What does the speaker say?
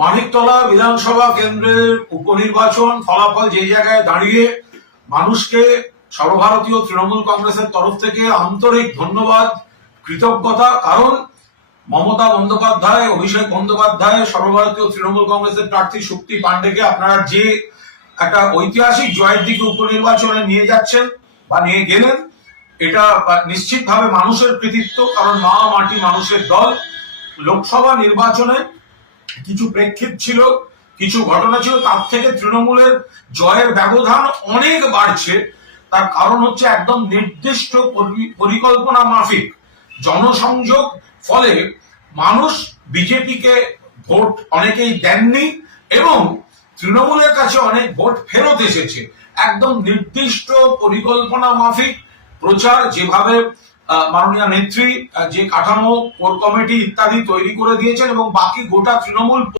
মানিকতলা বিধানসভা কেন্দ্রের উপনির্বাচন ফলাফল যে জায়গায় দাঁড়িয়ে মানুষকে সর্বভারতীয় তৃণমূল কংগ্রেসের তরফ থেকে আন্তরিক ধন্যবাদ, কৃতজ্ঞতা, কারণ মমতা বন্দ্যোপাধ্যায়, অভিষেক বন্দ্যোপাধ্যায় সর্বভারতীয় তৃণমূল কংগ্রেসের প্রার্থী শক্তি পাণ্ডেকে আপনারা যে একটা ঐতিহাসিক জয়ের দিকে উপনির্বাচনে নিয়ে যাচ্ছেন বা নিয়ে গেলেন, এটা নিশ্চিতভাবে মানুষের কৃতিত্ব, কারণ মা মাটি মানুষের দল। লোকসভা নির্বাচনে কিছু প্রেক্ষিত ছিল, কিছু ঘটনা ছিল, তার থেকে তৃণমূলের জয়ের ব্যবধান অনেক বাড়ছে। তার কারণ হচ্ছে একদম নির্দিষ্ট পরিকল্পনা মাফিক, জনসংযোগ, ফলে মানুষ বিজেপিকে ভোট অনেকেই দেননি এবং তৃণমূলের কাছে অনেক ভোট ফেরত এসেছে। একদম নির্দিষ্ট পরিকল্পনা মাফিক, প্রচার যেভাবে মাননীয় নেত্রী যে কাঠামো কোর কমিটি ইত্যাদি তৈরি করে দিয়েছেন এবং বাকি গোটা তৃণমূল